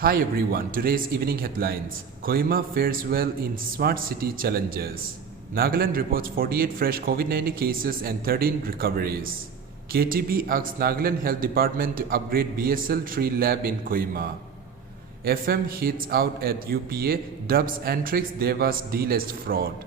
Hi everyone, today's evening headlines. Kohima fares well in Smart City Challenges. Nagaland reports 48 fresh COVID-19 cases and 13 recoveries. KTB asks Nagaland Health Department to upgrade BSL tree lab in Kohima. FM hits out at UPA, dubs Antrix Devas deal as fraud.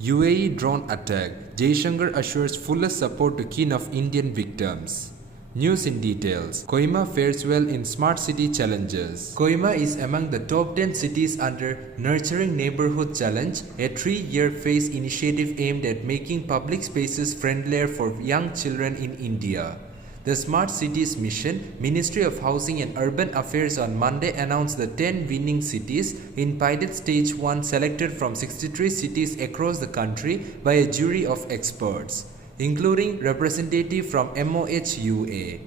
UAE drone attack. Jaishankar assures fullest support to kin of Indian victims. News in details. Kohima fares well in Smart City Challenges. Kohima is among the top 10 cities under Nurturing Neighborhood Challenge, a 3-year phase initiative aimed at making public spaces friendlier for young children in India. The Smart Cities Mission, Ministry of Housing and Urban Affairs on Monday announced the 10 winning cities in pilot stage 1 selected from 63 cities across the country by a jury of experts, including representatives from MOHUA.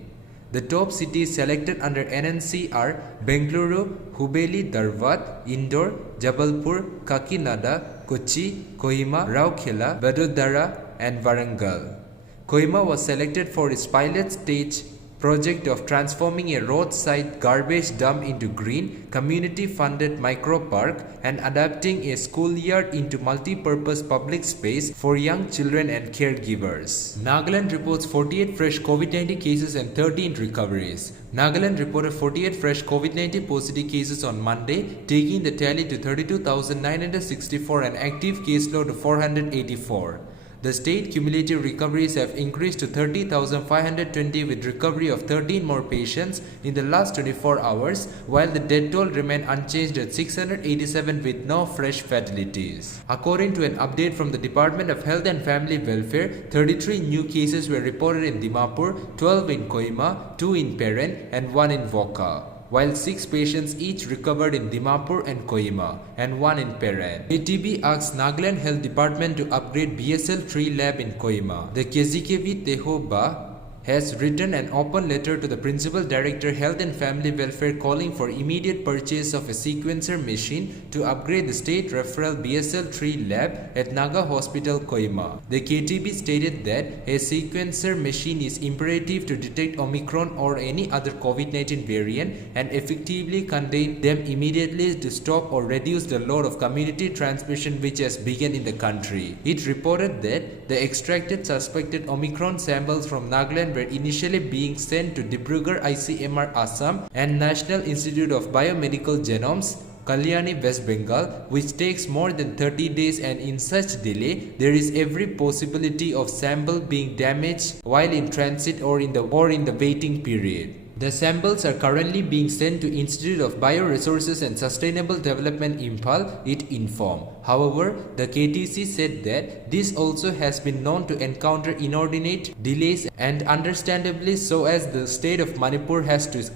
The top cities selected under NNC are Bengaluru, Hubeli, Dharwad, Indore, Jabalpur, Kakinada, Kochi, Kohima, Rourkela, Vadodara and Warangal. Kohima was selected for its pilot stage project of transforming a roadside garbage dump into green, community-funded micro-park and adapting a schoolyard into multi-purpose public space for young children and caregivers. Nagaland reports 48 fresh COVID-19 cases and 13 recoveries. Nagaland reported 48 fresh COVID-19 positive cases on Monday, taking the tally to 32,964 and active caseload to 484. The state cumulative recoveries have increased to 30,520 with recovery of 13 more patients in the last 24 hours, while the death toll remained unchanged at 687 with no fresh fatalities. According to an update from the Department of Health and Family Welfare, 33 new cases were reported in Dimapur, 12 in Kohima, 2 in Peren and 1 in Voka, while 6 patients each recovered in Dimapur and Kohima and 1 in Peren. KTB asks Nagaland Health Department to upgrade BSL tree lab in Kohima. The KZKV Tehoba has written an open letter to the Principal Director Health and Family Welfare calling for immediate purchase of a sequencer machine to upgrade the state referral BSL tree lab at Naga Hospital, Kohima. The KTB stated that a sequencer machine is imperative to detect Omicron or any other COVID-19 variant and effectively contain them immediately to stop or reduce the load of community transmission which has begun in the country. It reported that the extracted suspected Omicron samples from Nagaland were initially being sent to Dibrugarh ICMR Assam and National Institute of Biomedical Genomes, Kalyani, West Bengal, which takes more than 30 days, and in such delay, there is every possibility of sample being damaged while in transit or in the waiting period. The samples are currently being sent to Institute of Bioresources and Sustainable Development Impal, it informed. However, the KTC said that this also has been known to encounter inordinate delays and understandably so, as the state of Manipur has to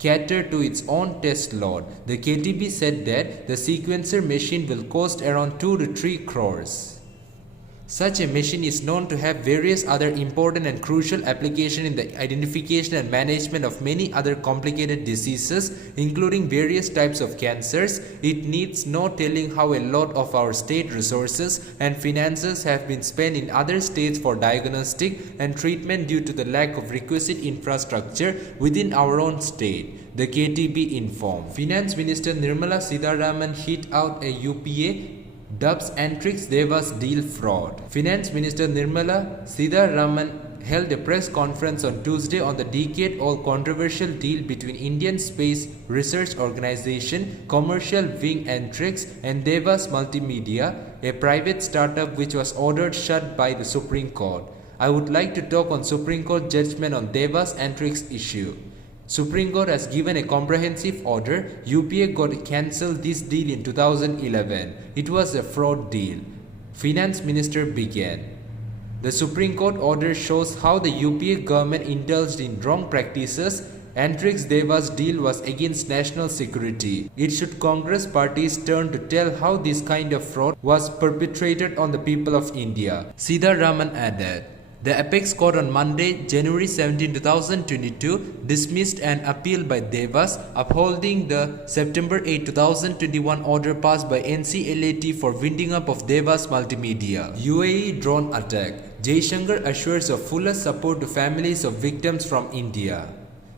cater to its own test load. The KTB said that the sequencer machine will cost around 2 to 3 crores. Such a machine is known to have various other important and crucial applications in the identification and management of many other complicated diseases, including various types of cancers. It needs no telling how a lot of our state resources and finances have been spent in other states for diagnostic and treatment due to the lack of requisite infrastructure within our own state, the KTB informed. Finance Minister Nirmala Sitharaman hit out a UPA, dubs Antrix Devas deal fraud. Finance Minister Nirmala Sitharaman held a press conference on Tuesday on the decade-old controversial deal between Indian Space Research Organisation, commercial wing Antrix and Devas Multimedia, a private startup which was ordered shut by the Supreme Court. I would like to talk on Supreme Court judgment on Devas Antrix issue. Supreme Court has given a comprehensive order. UPA got cancelled this deal in 2011. It was a fraud deal. Finance Minister began. The Supreme Court order shows how the UPA government indulged in wrong practices. Antrix Devas deal was against national security. It should Congress parties turn to tell how this kind of fraud was perpetrated on the people of India. Sitharaman added. The Apex Court on Monday, January 17, 2022 dismissed an appeal by Devas upholding the September 8, 2021 order passed by NCLAT for winding up of Devas Multimedia. UAE drone attack. Jaishankar assures of fullest support to families of victims from India.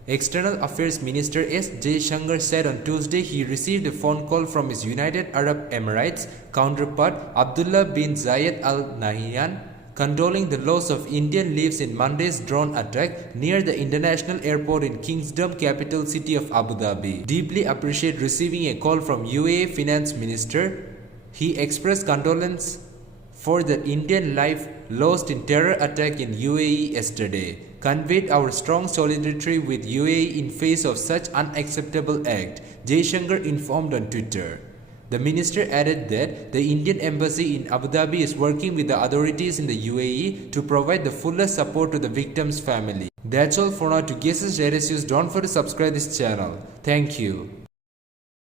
External Affairs Minister S. Jaishankar said on Tuesday he received a phone call from his United Arab Emirates counterpart Abdullah bin Zayed Al Nahyan, condoling the loss of Indian lives in Monday's drone attack near the international airport in Kingdom capital city of Abu Dhabi. Deeply appreciate receiving a call from UAE Finance Minister. He expressed condolence for the Indian life lost in terror attack in UAE yesterday, conveyed our strong solidarity with UAE in face of such unacceptable act, Jaishankar informed on Twitter. The minister added that the Indian embassy in Abu Dhabi is working with the authorities in the UAE to provide the fullest support to the victim's family. That's all for now. To get such latest news, don't forget to subscribe this channel. Thank you.